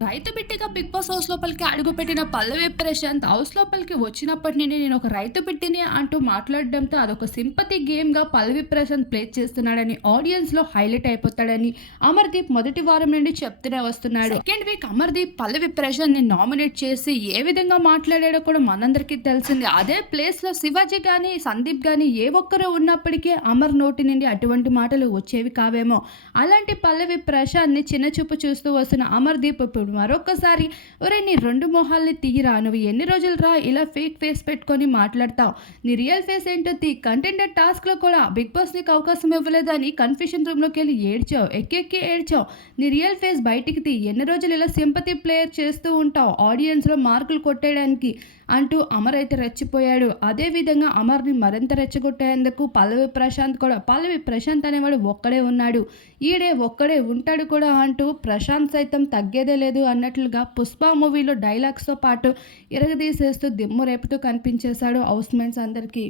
రైతు బిడ్డగా 'big boss' house లోపలికి అడుగుపెట్టిన పల్లవి ప్రశాంత్ హౌస్ లోపలికి వచ్చినప్పటి నుండి నేను ఒక రైతు బిడ్డని అంటూ మాట్లాడడంతో అదొక సింపతి గేమ్‌గా పల్లవి ప్రశాంత్ ప్లే చేస్తున్నాడని ఆడియన్స్‌లో హైలైట్ అయిపోతాడని అమర్‌దీప్ మొదటి వారం నుండి చెప్తూనే వస్తున్నాడు. సెకండ్ వీక్ అమర్‌దీప్ పల్లవి ప్రశాంత్‌ని నామినేట్ చేసి ఏ విధంగా మాట్లాడాడో కూడా మనందరికీ తెలిసిందే. అదే ప్లేస్‌లో శివాజీ గాని, సందీప్ గాని ఏ ఒక్కరు ఉన్నప్పటికీ అమర్ నోటి నుండి అటువంటి మాటలు వచ్చేవి కావేమో. అలాంటి పల్లవి ప్రశాంత్‌ని చిన్నచూపు చూస్తూ వస్తున్న అమర్‌దీప్ ఇప్పుడు మరొక్కసారి ఒరేయ్ నీ 2 మొహాల్ని తీయరా, నువ్వు ఎన్ని రోజులు రా ఇలా ఫేక్ ఫేస్ పెట్టుకొని మాట్లాడతావు, నీ రియల్ ఫేస్ ఏంటో తీ, కంటెండర్ టాస్క్లో కూడా బిగ్ బాస్ నీకు అవకాశం ఇవ్వలేదని కన్ఫ్యూషన్ రూమ్లోకి వెళ్ళి ఏడ్చావు, ఎక్కి ఎక్కి ఏడ్చావు, నీ రియల్ ఫేస్ బయటికి తీ, ఎన్ని రోజులు ఇలా సింపతి ప్లేయర్ చేస్తూ ఉంటావు ఆడియన్స్లో మార్కులు కొట్టేయడానికి అంటూ అమర్ అయితే రెచ్చిపోయాడు. అదేవిధంగా అమర్ని మరింత రెచ్చగొట్టేందుకు పల్లవి ప్రశాంత్ అనేవాడు ఒక్కడే ఉన్నాడు, ఈడే ఒక్కడే ఉంటాడు కూడా అంటూ ప్రశాంత్ సైతం తగ్గేదే లేదు అన్నట్లుగా 'పుష్ప' మూవీలో డైలాగ్స్‌తో పాటు ఇరగదీసేస్తూ దిమ్ము రేపుతూ కనిపించేశాడు హౌస్ మేట్స్ అందరికీ.